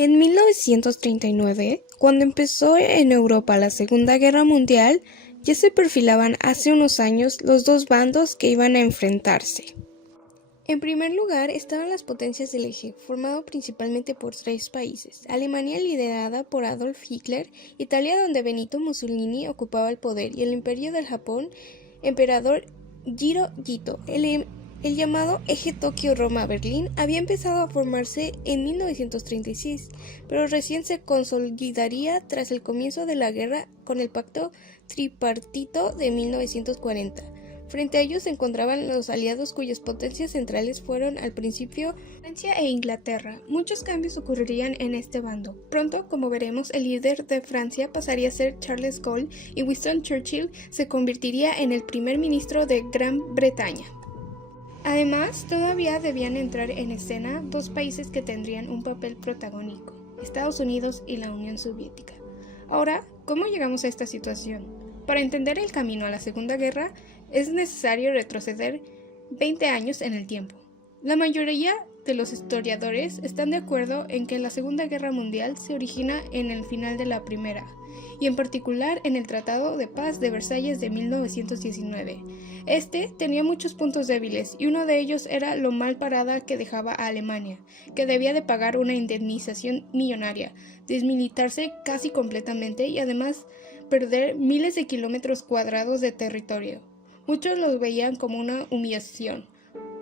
En 1939, cuando empezó en Europa la Segunda Guerra Mundial, ya se perfilaban hace unos años los dos bandos que iban a enfrentarse. En primer lugar estaban las potencias del eje, formado principalmente por tres países: Alemania, liderada por Adolf Hitler; Italia, donde Benito Mussolini ocupaba el poder; y el Imperio del Japón, emperador Hirohito. El llamado eje Tokio-Roma-Berlín había empezado a formarse en 1936, pero recién se consolidaría tras el comienzo de la guerra con el Pacto Tripartito de 1940. Frente a ellos se encontraban los aliados cuyas potencias centrales fueron al principio Francia e Inglaterra. Muchos cambios ocurrirían en este bando. Pronto, como veremos, el líder de Francia pasaría a ser Charles de Gaulle y Winston Churchill se convertiría en el primer ministro de Gran Bretaña. Además, todavía debían entrar en escena dos países que tendrían un papel protagónico: Estados Unidos y la Unión Soviética. Ahora, ¿cómo llegamos a esta situación? Para entender el camino a la Segunda Guerra, es necesario retroceder 20 años en el tiempo. La mayoría de los historiadores están de acuerdo en que la Segunda Guerra Mundial se origina en el final de la Primera, y en particular en el Tratado de Paz de Versalles de 1919. Este tenía muchos puntos débiles, y uno de ellos era lo mal parada que dejaba a Alemania, que debía de pagar una indemnización millonaria, desmilitarse casi completamente y además perder miles de kilómetros cuadrados de territorio. Muchos lo veían como una humillación.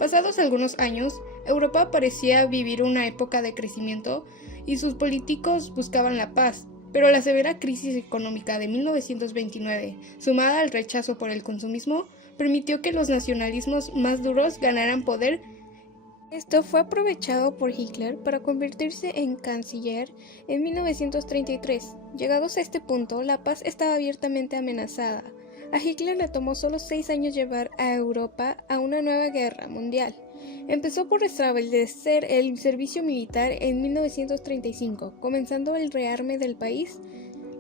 Pasados algunos años, Europa parecía vivir una época de crecimiento y sus políticos buscaban la paz, pero la severa crisis económica de 1929, sumada al rechazo por el consumismo, permitió que los nacionalismos más duros ganaran poder. Esto fue aprovechado por Hitler para convertirse en canciller en 1933. Llegados a este punto, la paz estaba abiertamente amenazada. A Hitler le tomó solo 6 años llevar a Europa a una nueva guerra mundial. Empezó por restablecer el servicio militar en 1935, comenzando el rearme del país.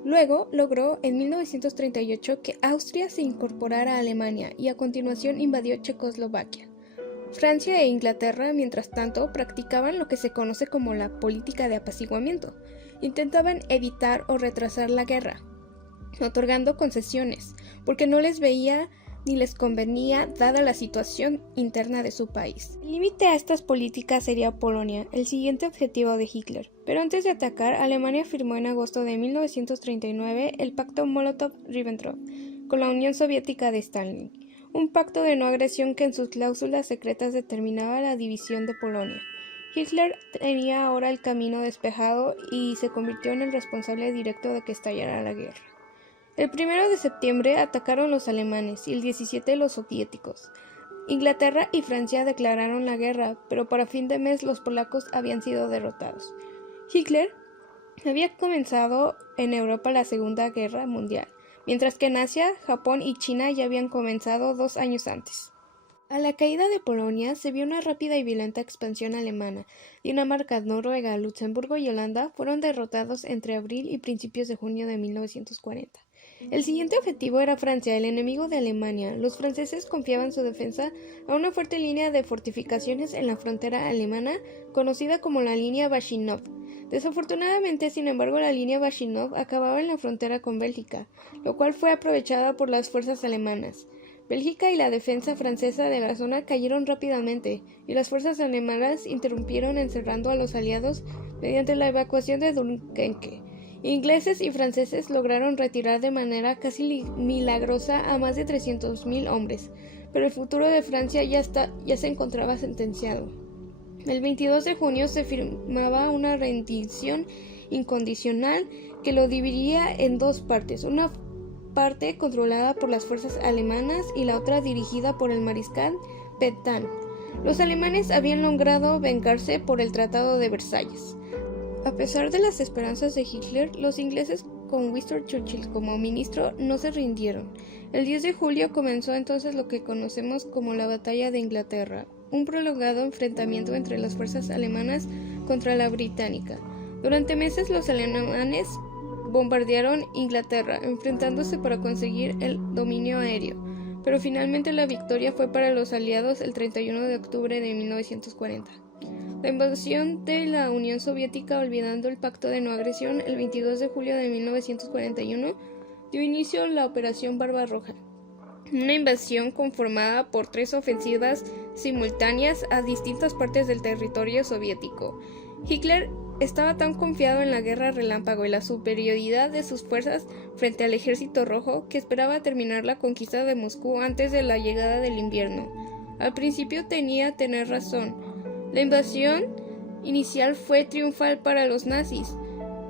Luego logró en 1938 que Austria se incorporara a Alemania y a continuación invadió Checoslovaquia. Francia e Inglaterra, mientras tanto, practicaban lo que se conoce como la política de apaciguamiento. Intentaban evitar o retrasar la guerra, otorgando concesiones, porque no les veía ni les convenía dada la situación interna de su país. El límite a estas políticas sería Polonia, el siguiente objetivo de Hitler. Pero antes de atacar, Alemania firmó en agosto de 1939 el Pacto Molotov-Ribbentrop con la Unión Soviética de Stalin, un pacto de no agresión que en sus cláusulas secretas determinaba la división de Polonia. Hitler tenía ahora el camino despejado y se convirtió en el responsable directo de que estallara la guerra. El 1 de septiembre atacaron los alemanes y el 17 los soviéticos. Inglaterra y Francia declararon la guerra, pero para fin de mes los polacos habían sido derrotados. Hitler había comenzado en Europa la Segunda Guerra Mundial, mientras que en Asia, Japón y China ya habían comenzado 2 años antes. A la caída de Polonia se vio una rápida y violenta expansión alemana. Dinamarca, Noruega, Luxemburgo y Holanda fueron derrotados entre abril y principios de junio de 1940. El siguiente objetivo era Francia, el enemigo de Alemania. Los franceses confiaban su defensa a una fuerte línea de fortificaciones en la frontera alemana, conocida como la línea Maginot. Desafortunadamente, sin embargo, la línea Maginot acababa en la frontera con Bélgica, lo cual fue aprovechada por las fuerzas alemanas. Bélgica y la defensa francesa de la zona cayeron rápidamente, y las fuerzas alemanas interrumpieron encerrando a los aliados mediante la evacuación de Dunkerque. Ingleses y franceses lograron retirar de manera casi milagrosa a más de 300.000 hombres, pero el futuro de Francia ya se encontraba sentenciado. El 22 de junio se firmaba una rendición incondicional que lo dividía en dos partes, una parte controlada por las fuerzas alemanas y la otra dirigida por el mariscal Pétain. Los alemanes habían logrado vengarse por el Tratado de Versalles. A pesar de las esperanzas de Hitler, los ingleses, con Winston Churchill como ministro, no se rindieron. El 10 de julio comenzó entonces lo que conocemos como la Batalla de Inglaterra, un prolongado enfrentamiento entre las fuerzas alemanas contra la británica. Durante meses los alemanes bombardearon Inglaterra, enfrentándose para conseguir el dominio aéreo. pero finalmente la victoria fue para los aliados el 31 de octubre de 1940. La invasión de la Unión Soviética, olvidando el pacto de no agresión, el 22 de julio de 1941 dio inicio a la Operación Barbarroja, una invasión conformada por 3 ofensivas simultáneas a distintas partes del territorio soviético. Hitler estaba tan confiado en la guerra relámpago y la superioridad de sus fuerzas frente al ejército rojo que esperaba terminar la conquista de Moscú antes de la llegada del invierno. Al principio tener razón. La invasión inicial fue triunfal para los nazis,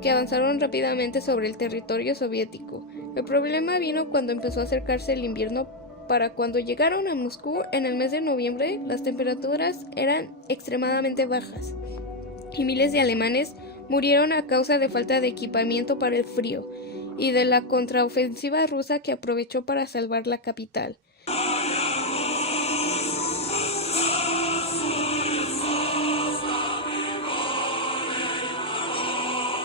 que avanzaron rápidamente sobre el territorio soviético. El problema vino cuando empezó a acercarse el invierno. Para cuando llegaron a Moscú en el mes de noviembre, las temperaturas eran extremadamente bajas y miles de alemanes murieron a causa de falta de equipamiento para el frío y de la contraofensiva rusa que aprovechó para salvar la capital.